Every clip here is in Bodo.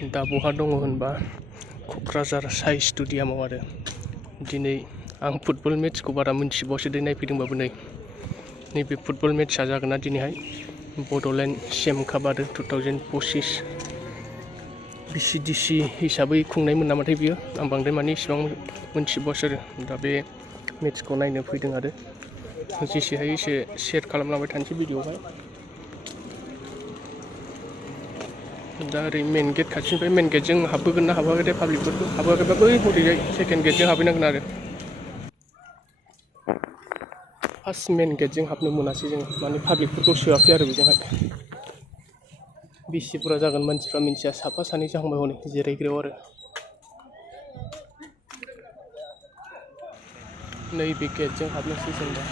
दा बहा दङ होनबा क'क्राझार साइ स्टेडियामाव आरो दिनै आं फुटबल मेट्चखौ बारा मिन्थिबावासो दै नायफैदोंबाबो नैबे फुटबल मेट्चआ जागोन ना दिनैहाय बड'लेण्ड CEM Cup आरो 2025 BCDC हिसाबै खुंनायमोन नामाथाय बियो आं बांद्राय माने इसेबां मिन्थिबावासो आरो दा बे मेट्चखौ नायनो फैदों आरो जेसे हायो एसे शेयार खालामलांबाय थानोसै भिडिअ'आवहाय दा ओरै मेन गेट खाथिनिफ्राय मेन गेटजों हाबबोगोन ना हाबाखै पाब्लिकफोरखौ हाबाखैबा बै हरैजाय सेकेन्ड गेटजों हाबहैनांगोन आरो फार्स्ट मेन गेटजों हाबनो मोनासै जों माने पाब्लिकफोरखौ सोआखै आरो बेजोंहाय बेसे बुरजा जागोन मानसिफ्रा मिन्थिया साफा सानै जाहांबाय हनै जिरायग्रायाव आरो नैबे गेटजों हाबनोसै जों दा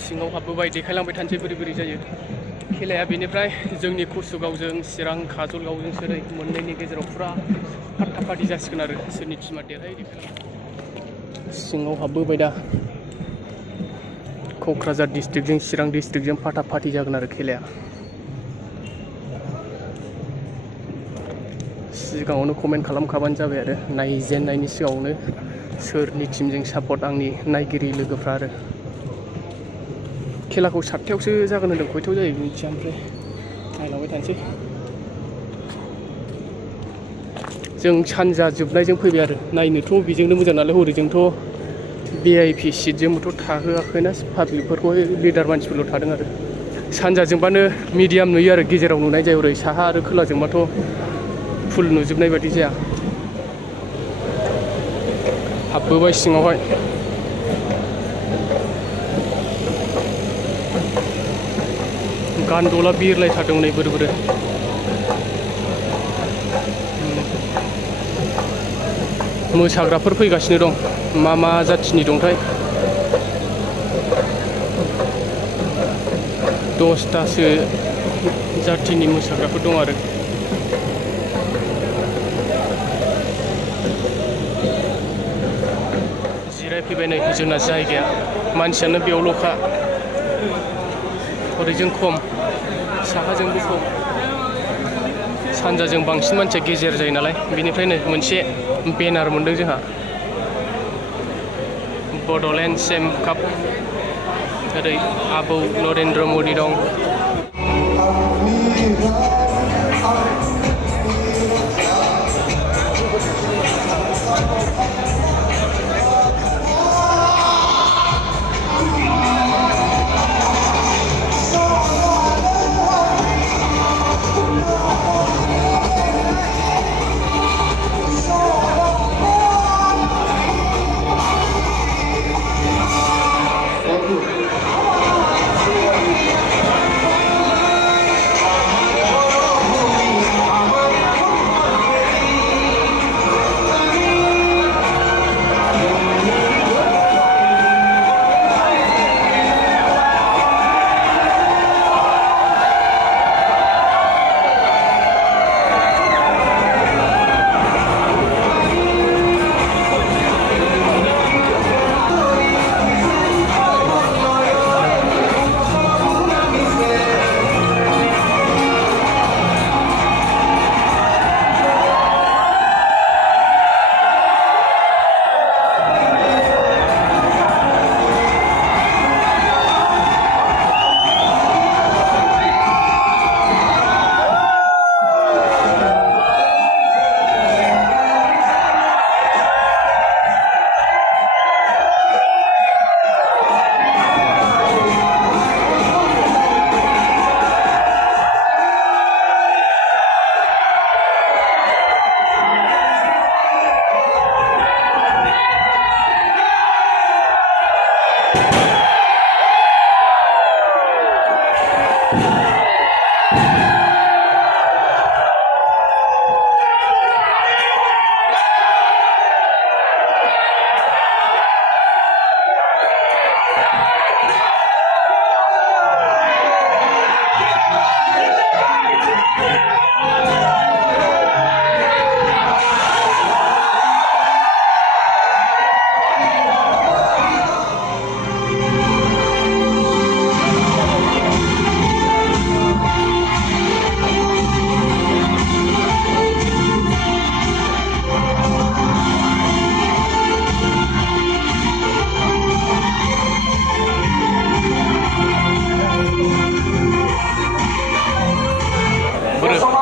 सिङाव हाबबोबाय देखायलांबाय थानोसै बोरै बोरै जायो खेलाया बेनिफ्राय जोंनि काचुगावजों चिरां काजलगावजों सोरै मोननैनि गेजेराव फुरा फाटाफाटि जासिगोन आरो सोरनि टिमा देरहायो सिङाव हाबबोबाय दा क'क्राझार डिस्ट्रिक्टजों चिरां डिस्ट्रिक्टजों फाटाफाटि जागोन आरो खेलाया सिगाङावनो कमेन्ट खालामखाबानो जाबाय आरो नायजेननायनि सिगाङावनो सोरनि टिमजों सापर्ट आंनि नायगिरि लोगोफ्रा आरो खेलाखौ 7थायावसो जागोन होनदों खयथायाव जायो मिथिया ओमफ्राय नायलांबाय थानोसै जों सानजा जोबनायजों फैबाय आरो नायनोथ' बेजोंनो मोजां नालाय हरैजोंथ' VIP सिटजोंबोथ' थाहोआखैना पाब्लिकफोरखौहाय लिडार मानसिफोरल' थादों आरो सानजाजोंबानो मिडियाम नुयो आरो गेजेराव नुनाय जायो ओरै साहा आरो खोलाजोंबाथ' फुल नुजोबनाय बायदि जाया हाबबोबाय सिङावहाय गान्दला बिरलायथारदों नै बोरै बोरै मोसाग्राफोर फैगासिनो दं मा जाथिनि दंथाय 10थासो जाथिनि मोसाग्राफोर दं आरो जिरायफैबाय नै जोंना जायगाया मानसियानो बेयावल'खा ओरैजों खम साहाजोंबो खम सानजाजों बांसिन मानसिया गेजेर जायो नालाय बेनिफ्रायनो मोनसे बेनार मोनदों जोंहा बड'लेण्ड CEM Cup ओरै आबौ नरेन्द्र मदि दं बेफोरो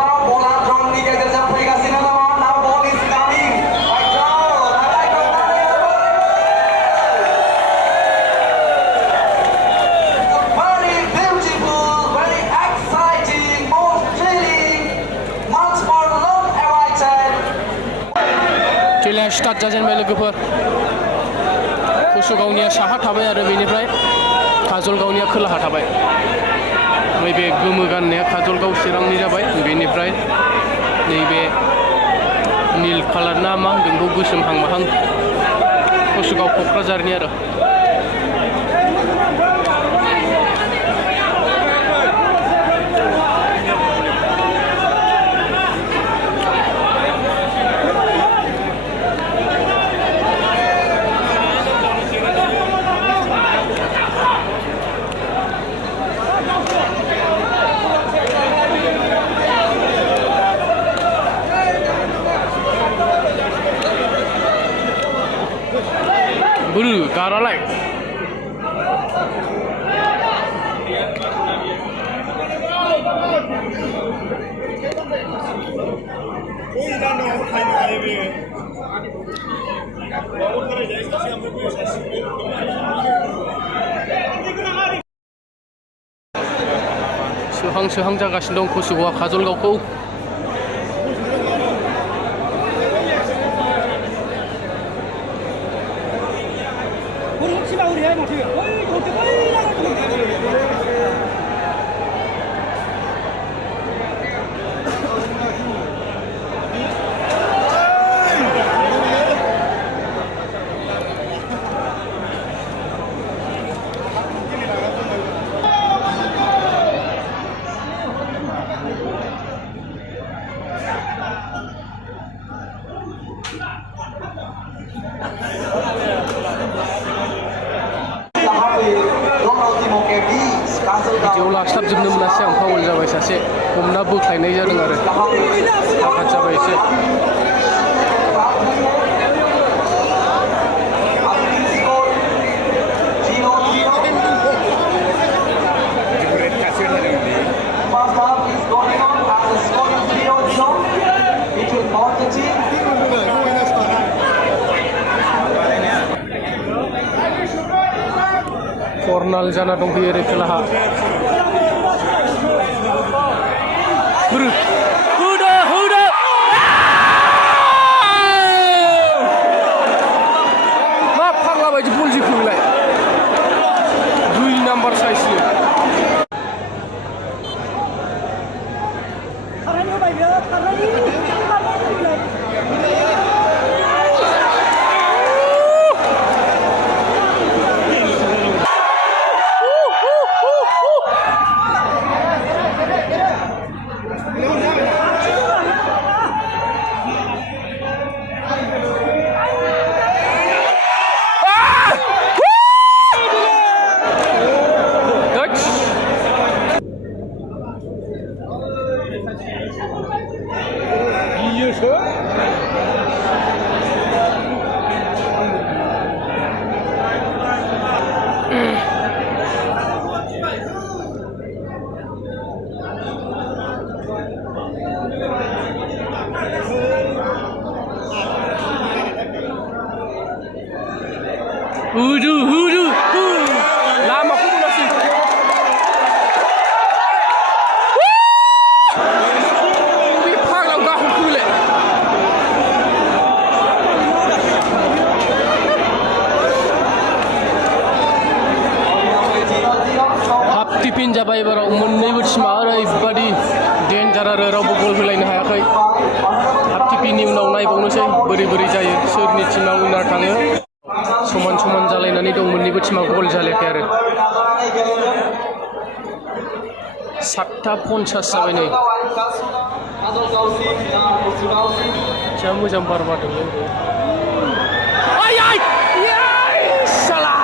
खेलाया स्टार्ट जाजेनबाय लोगोफोर कचुगावनिया साहा थाबाय आरो बेनिफ्राय काजलगावनिया खोलाहा थाबाय नैबे गोमो गाननाया काजलगाव चिरांनि जाबाय बेनिफ्राय नैबे नील कालार ना मा होनदों बेखौ गोसोमहां माहां कचुगाव क'क्राझारनि आरो Bulu, garalai. सोहां जागासिनो दं कचुगावआ काजलगावखौ भिडिअ लास्लाबजोबनो मोनासै आं फाउल जाबाय सासे हमना बोख्लायनाय जादों आरो आघात जाबाय एसे कर्नाल जाना दंफैयो ओरै खोलाहा मा फाग्ला बायदि बल जोखोलाय 2 नाम्बार साइजनि लामाखौ मोनासै बे फाग्लायाव गाहरखोलाय हाफ टिफिन जाबाय एबाराव मोननैबो टिमा ओरैबादि डेन्जार आरो रावबो गल होलायनो हायाखै हाफ टिफिननि उनाव नायबावनोसै बोरै जायो सोरनि टिमा उइनार थाङो समान जालायनानै दं मोननैबो टिमा गल जालायाखै आरो 7:50 जाबाय नै जा मोजां बार बारदों साला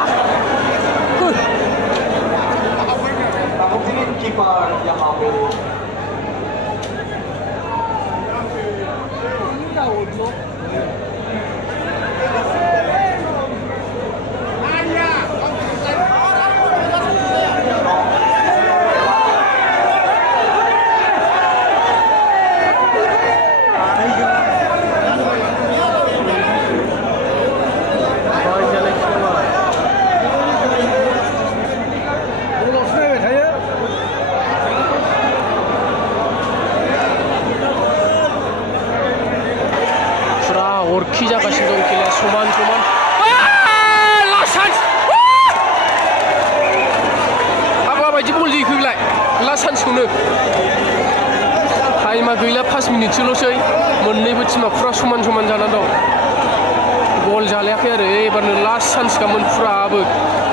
एखे जागासिनो दं खेलाया समान लास्ट चान्स आग्ला बायदि बल जोहैबाय लास्ट चान्सखौनो टाइमा गैला 5 मिनिटसोल'सै मोननैबो टिमा फुरा समान जानानै दं गल जालायाखै आरो एबारनो लास्ट चान्सखामोन फुराबो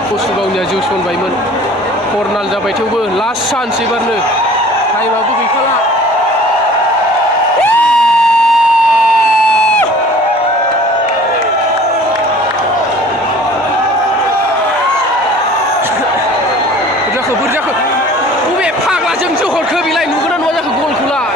काचुगावनिया जोसनबायमोन कर्नाल जाबाय थेवबो लास्ट चान्स एबारनो टाइमाबो गैखाला बोर जाखो बबे फाग्लाजोंसो हरखो बेलाय नुगोना नुवा जाखो गलखौलाय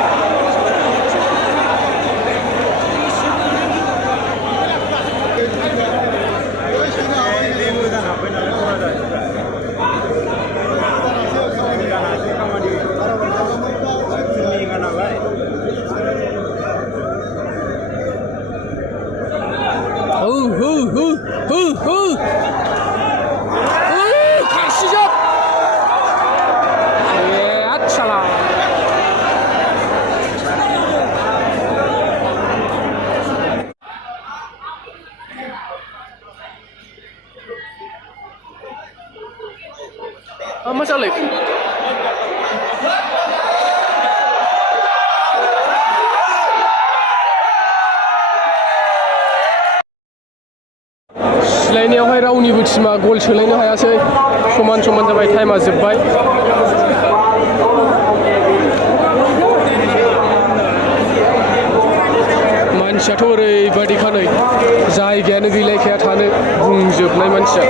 मा जालायखो सिलायनायावहाय रावनिबो टिमा गल सोलायनो हायासै समान जाबाय टाइमा जोब्बाय मानसियाथ' ओरैबायदिखा नै जायगायानो गैलायखाया थानो बुंजोबनाय मानसिया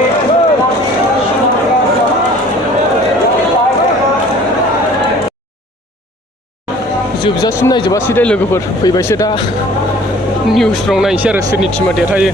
जोबजासिम नायजोबासै दे लोगोफोर फैबायसो दा निउसफ्राव नायनोसै आरो सोरनि टिमा देरहायो